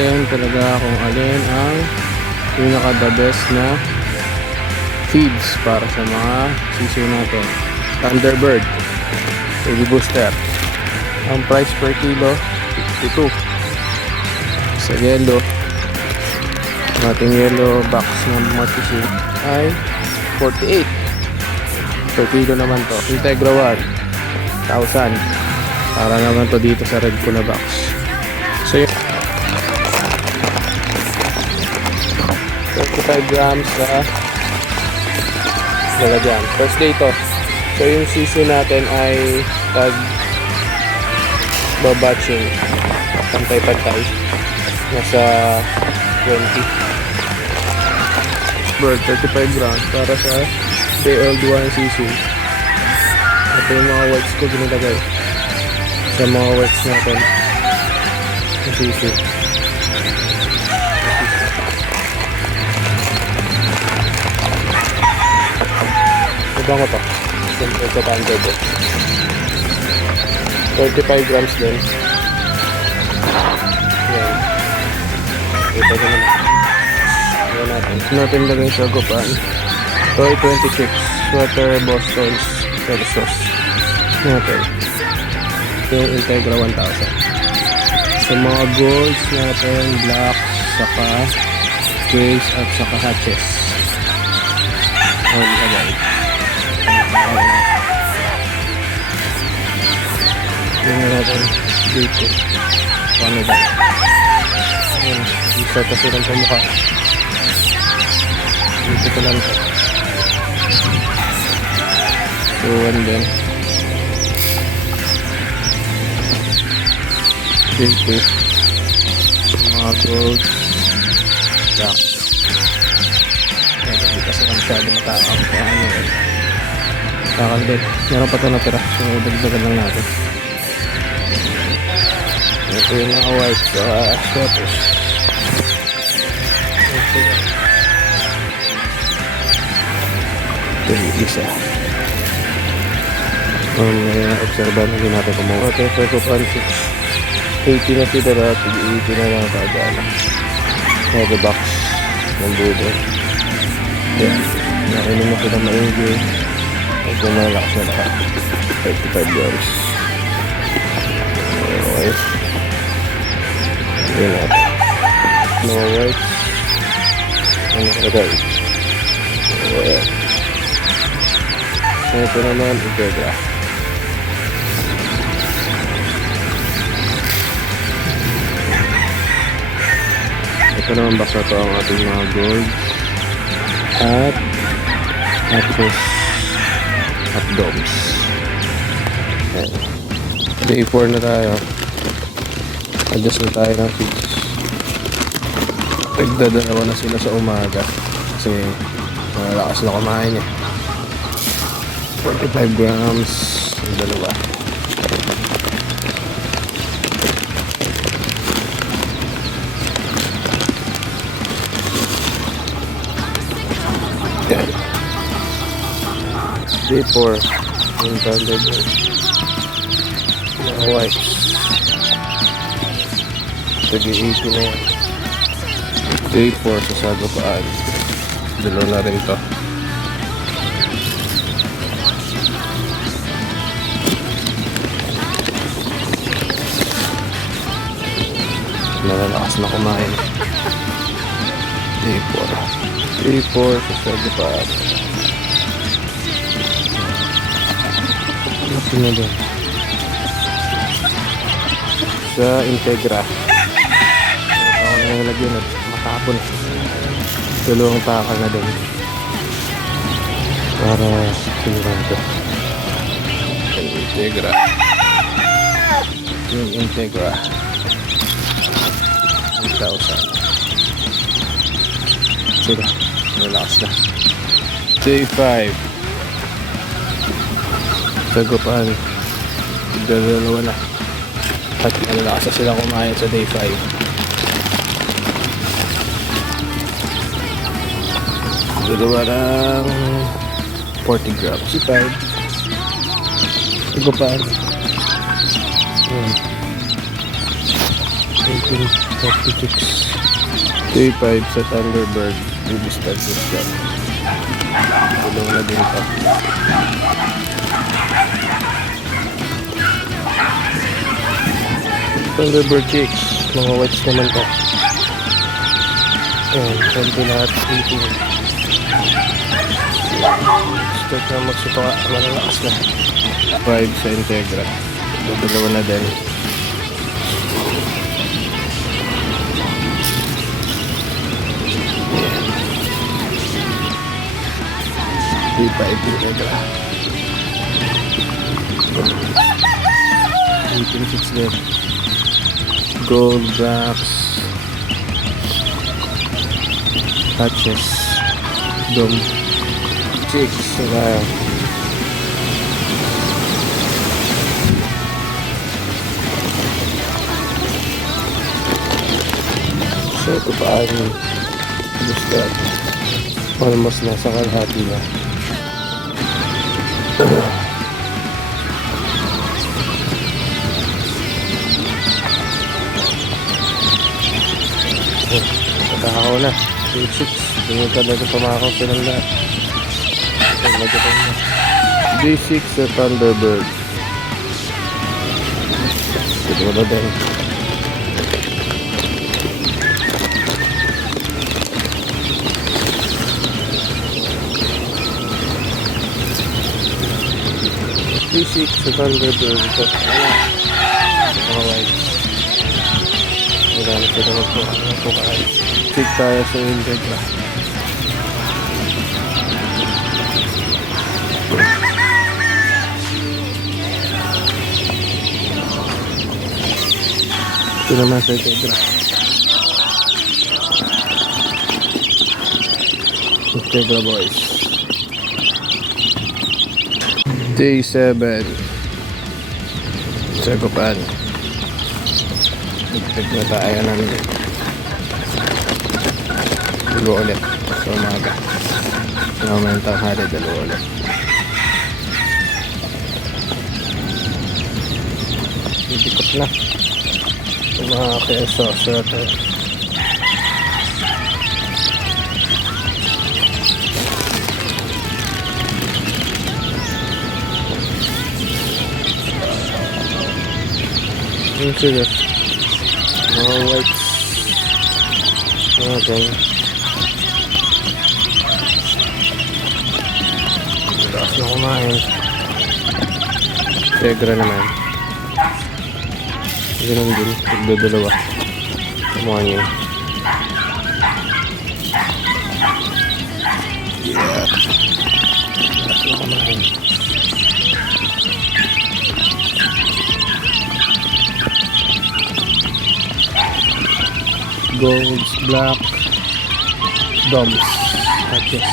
natin talaga kung alin ang pinaka the best na feeds para sa mga sisiw natin. Thunderbird Baby Booster, ang price per kilo 52. Sa yellow, ating yellow box ng mga sisiw ay 48 per kilo naman to. Integra 1,000 para naman to dito sa red ko na box. So yun, 35 grams sa lalagyan. First day to. So yung sisiw natin ay tag babatching, pantay-pantay, nasa 20. Bird 35 grams para sa day old 1 sisiw. Ito yung mga whites ko ginilagay sa mga whites natin sa sisiw. Ibang ko to. Ito tanda ko. 35 grams din. Yan. Ito ko naman. Ayan natin. Natin lagay sa gupan. Toy 26. Sweater Boston's Celsius. Natin. Yung Integra 1000. Sa mga golds natin, black, saka grays at saka hatches. Ayan lagay. Tingnan natin dito paano ba. Ayan, isa kasi lang sa mukha. Dito ko lang ito. So and then dito mga gold black. Kaya hindi kasi lang masyado mataang kaya ano eh takal din. Meron pa ito natira. So, dagdagan lang natin. Ito yung mga white. So, sweaters. Ito yung isa. Observan na din natin kung mga. Ito yung circle pan 6. 80 na sila at 80 na lang kagana. Mega box ng budo. Yan. Nakinig mo sila maingay. Ito na lakas na lahat. 35 years. Okay. Ayan natin. Mga whites. Ano nakalagay? Ayan. Ito naman, Integra. Ito naman basta ito ang ating mga gold. At tapos at domes. Day 4 na tayo. Adjust na tayo ng feeds. Nagdadalawa na sila sa umaga kasi malakas na kumain eh. 45 grams ang dalawa. Yan. Day 4 yung Thunderbird. Mga whites. Tagi 80 na yan. Day 4 sa sagapaan. Dalawa na rin to. Malalakas na kumain. Day 4. Day 4 sa sagapaan. Ito na din. Sa Integra. Ito ako na nalagyan at matapon. Dalawang takal na din. Para sinuran ito. Integra. Yung Integra. 1,000. Sila. Relax na. Day 5. Sagupaan. Dalawa na. At malalakas na sila kumain sa day 5. Dalawa ng 40 grams. Si 5. Sagupaan. 18. 36. 3.5 sa Thunderbird. Baby star fish yan. Tulong na din ito. Thunderbird chicks. Mga whites naman to. Ayan, konti lahat. 18. Start na magsutuka. Malalakas na. 5 sa Integra. Dalawa na din. Diba Integra. 18.6 din. Gold blacks. Patches. Dome. Chicks. Saka so ito pa ang booster. Almost nasa kalahati na. Pagkakaw na 3.6. Tingin ka na ito pumakaw silang lahat. D6 sa Thunderbird. Ito na din. D6 sa Thunderbird. Ito. Mga white. Marami sila magpukaan. Check tayo sa Integra. Ito naman sa Integra. Integra boys. Day 7. Sagupan. Nagtag na tayo ng dalawa ulit sa umaga. Naman tanghali dalawa ulit. Bibikot na. Mga peso sweater. Yun sila. Mga whites. Mga ganyan. Taas na kumain. Integra naman. Ganun din. Nagdadalawa. Kumuha niyo. Yeah. Taas na kumain. Golds, black, doms, patches.